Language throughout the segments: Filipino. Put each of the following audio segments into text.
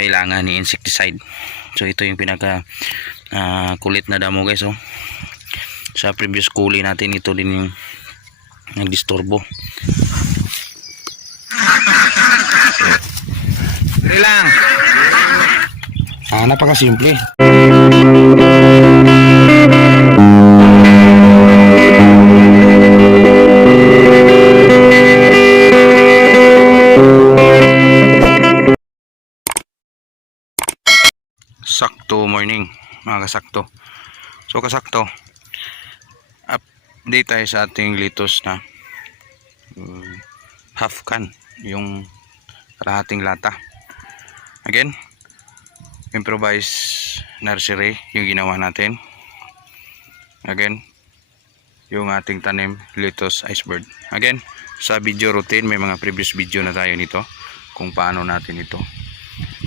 kailangan ni insecticide. So ito yung pinaka kulit na damo guys. Oh. Sa previous kuli natin ito din yung nagdisturbo. Dali lang. Napakasimple. Sakto morning mga kasakto. So kasakto update tayo sa ating litos na half can, yung kalahating lata. Again, improvise nursery yung ginawa natin. Again, yung ating tanim lettuce iceberg. Again, sa video routine may mga previous video na tayo nito kung paano natin ito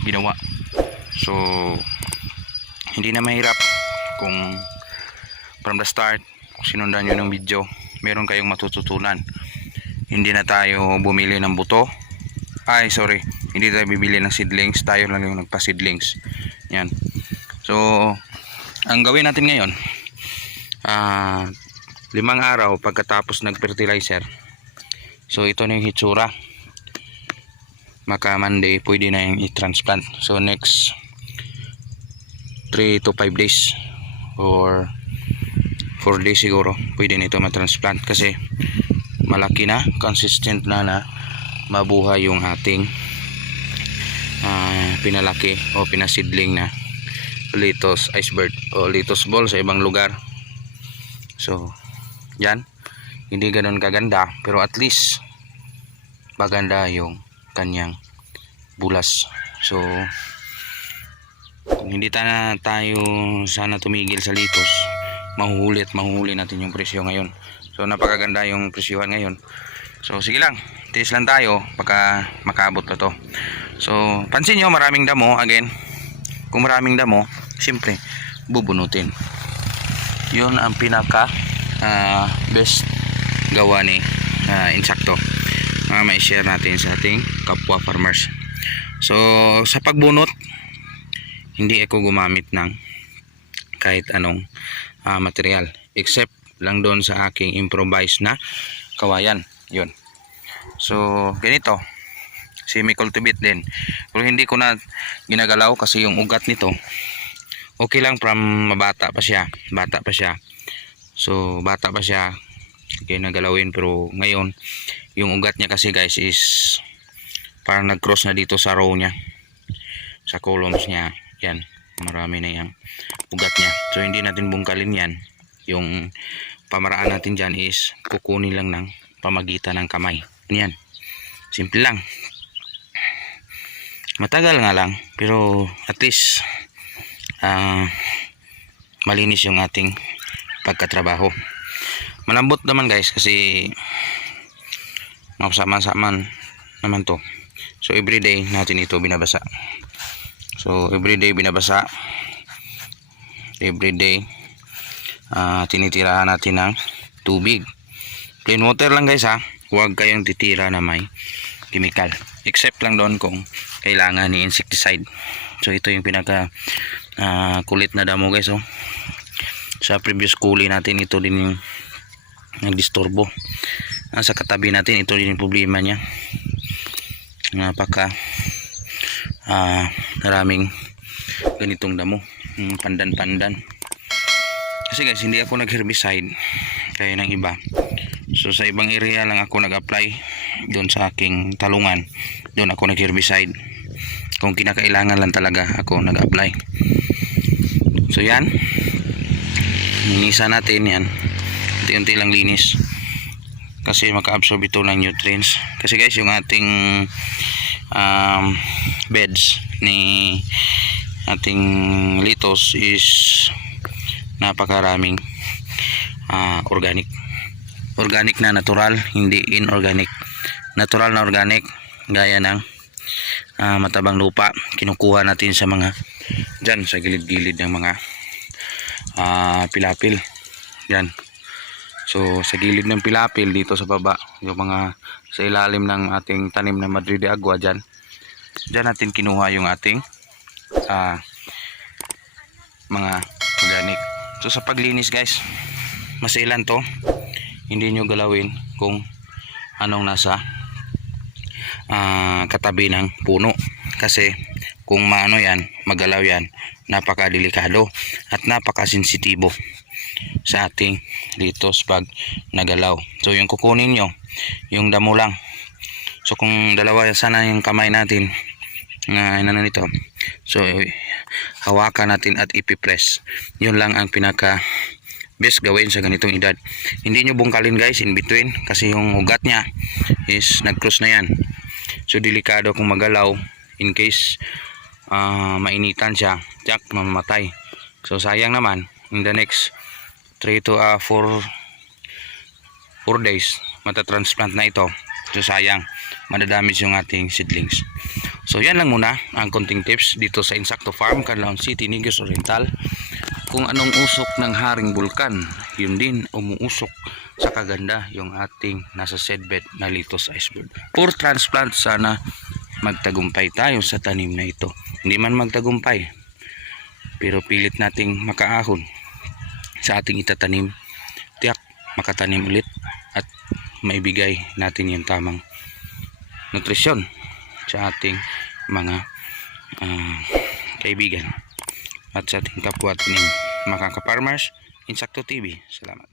ginawa. So hindi na mahirap kung from the start sinundan nyo ng video, meron kayong matututunan. Hindi na tayo bumili ng buto, hindi tayo bibili ng seedlings, tayo lang yung nagpa-seedlings. Yan. So ang gawin natin ngayon, 5 araw pagkatapos nag-fertilizer. So ito na yung hitsura. Maka Monday pwede na yung i-transplant. So next 3 to 5 days or 4 days siguro pwede nito matransplant kasi malaki na, consistent na mabuhay yung ating pinalaki o pinasidling na lettuce iceberg o lettuce ball sa ibang lugar. So yan, hindi ganoon kaganda pero at least maganda yung kanyang bulas. So kung hindi tayo sana tumigil sa lettuce, mahuhuli natin yung presyo ngayon. So napakaganda yung presyohan ngayon. So sige lang, tiis lang tayo baka makaabot na to. So pansin nyo, maraming damo. Again, kung maraming damo, siyempre bubunutin. Yun ang pinaka best gawa ni insakto. May share natin sa ating kapwa farmers. So sa pagbunot, hindi ako gumamit ng kahit anong material except lang doon sa aking improvised na kawayan. Yun. So ganito, semi-cultivate din. Pero hindi ko na ginagalaw kasi yung ugat nito okay lang from bata pa siya. So bata pa siya, okay nagalawin, pero ngayon yung ugat niya kasi guys is parang nag-cross na dito sa row niya, sa columns niya. Yan, marami na yung ugat niya. So hindi natin bungkalin yan. Yung pamaraan natin dyan is kukunin lang ng pamagitan ng kamay. Yan, simple lang. Matagal nga lang pero at least malinis yung ating pagkatrabaho. Malambot naman guys kasi masaman naman to. So everyday natin ito binabasa. So everyday binabasa, everyday tinitirahan natin ng tubig. Plain water lang guys ha. Huwag kayong titira na may chemical. Except lang doon kung kailangan ni insecticide. So ito yung pinaka kulit na damo guys. Oh. Sa previous kuli natin ito din yung nagdisturbo. Sa katabi natin ito din yung problema niya. Napaka maraming ganitong damo, pandan. Kasi guys hindi ako nag-herbicide kaya ng iba. So sa ibang area lang ako nag-apply, doon sa aking talungan doon ako nag-herbicide. Kung kinakailangan lang talaga ako nag-apply. So yan, linisan natin yan, unti-unti lang linis kasi maka-absorb ito ng nutrients. Kasi guys yung ating beds ni ating lettuce is napakaraming organic na natural, hindi inorganic. Natural na organic gaya ng matabang lupa, kinukuha natin sa mga dyan sa gilid-gilid ng mga pilapil yan. So sa gilid ng pilapil dito sa baba, yung mga sa ilalim ng ating tanim na Madrid de Agua, dyan natin kinuha yung ating mga organic. So sa paglinis guys, masailan to, hindi nyo galawin kung anong nasa katabi ng puno, kasi kung maano yan, magalaw yan, napakadelikado at napakasensitibo sa ating litos pag nagalaw. So yung kukunin nyo, yung damo lang. So kung dalawa sana yung kamay natin na nito, so hawakan natin at ipipress. Yun lang ang pinaka best gawin sa ganitong edad. Hindi nyo bungkalin guys in between, kasi yung ugat nya is nag-cross na yan. So delikado kung magalaw, in case mainitan siya, jak mamamatay. So sayang naman, in the next 3 to 4 days matatransplant na ito. So sayang, madadamage yung ating seedlings. So yan lang muna ang konting tips dito sa Insakto Farm, Canlaon City, Negros Oriental. Kung anong usok ng Haring Bulkan, yun din umuusok sa kaganda yung ating nasa seedbed na Litos Iceberg. For transplant, sana magtagumpay tayo sa tanim na ito. Hindi man magtagumpay, pero pilit nating makaahon sa ating itatanim. Tiyak makatanim ulit at maibigay natin yung tamang nutrisyon sa ating mga kaibigan at sa ating kapwa at mga ka-farmers. Insakto TV, salamat.